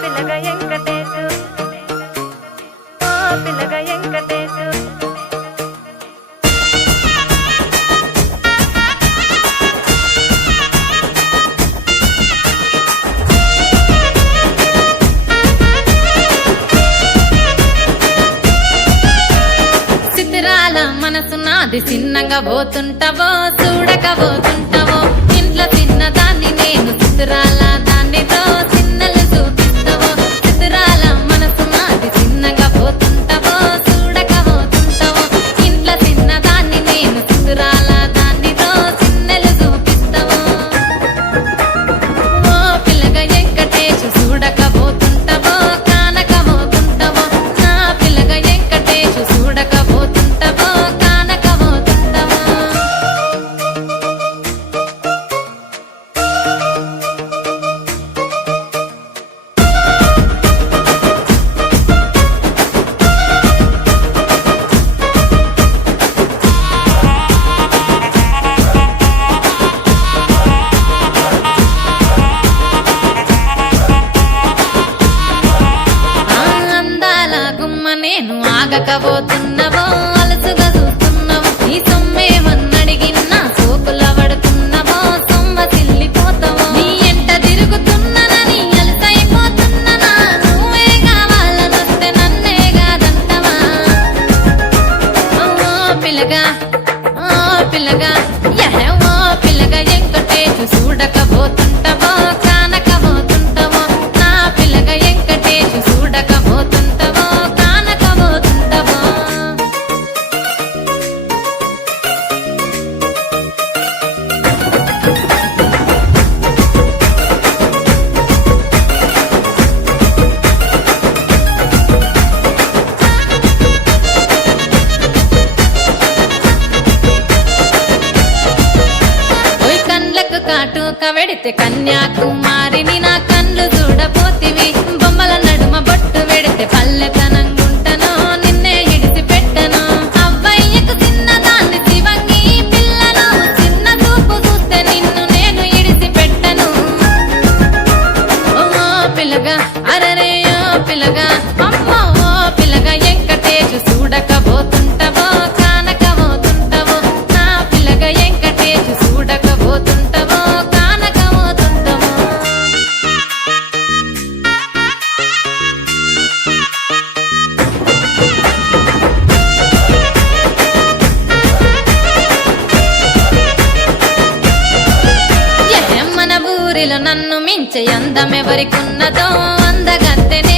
పిల్లగా వెంకటేశు ఓ పిల్లగా వెంకటేశు సితిరాల మనసు నాది చిన్నగా పోతుంటావో చూడక పోతుంటావో ఇంట్లో చిన్నదాన్ని నేను సితిరాల దానితో చిన్నలు చూపిస్తావో సితిరాల మనసు నాది చిన్నగా పోతుంటావో చూడక పోతుంటావో ఇంట్లో చిన్నదాన్ని నేను సితిరాల దానితో చిన్నలు చూపిస్తావో ఓ పిల్లగా వెంకటేశు చూడక పోతుంటావో కానక పోతుంటావో నా పిల్లగా వెంకటేశు చూడక పోతుంటావో కానక పోతుంటావో అందాల గుమ్మ నేను ఆగకపోతున్నావో అలసుగా చూస్తున్నావో నీ సొమ్మేమన్నడిగిన్నా సోకుల పడుతున్నావో సొమ్మ సిల్లిపోతావో నీ ఎంట తిరుగుతున్నానని అలసైపోతున్నానా నువ్వే కావాలనొస్తే నన్నే కాదంటవా ఓ పిల్లగా ఓ పిల్లగా ఓ పిల్లగా వెంకటేశు చూడకపోతుంటావో కానకపోతుంటావో నా పిల్లగా వెంకటేశు చూడకపోతుంటావో కానకపోతుంటావో ఓయ్ కండ్లకు కాటుక వెడితే కన్యాకుమారిని నా కళ్ళు చూడపోతివి బొమ్మల నడుమ బొట్టు వెడితే పల్లెతనంగుంటను నిన్నే ఇడిసి పెట్టను అవ్వయ్యకు చిన్నదాన్ని శివంగి పిల్లను చిన్న చూపు చూస్తే నిన్ను నేను ఇడిసి పెట్టను ఓ పిల్లగా అరరే ఓ పిల్లగా అమ్మో ఓ పిల్లగా వెంకటేశు చూడకపోతుంటావో కానకపోతుంటావో నా పిల్లగా వెంకటేశు చూడకపోతుంటావో కానకపోతుంటావో మన ఊరిలో నన్ను మించే అందమెవరికున్నదో అందగత్తెనే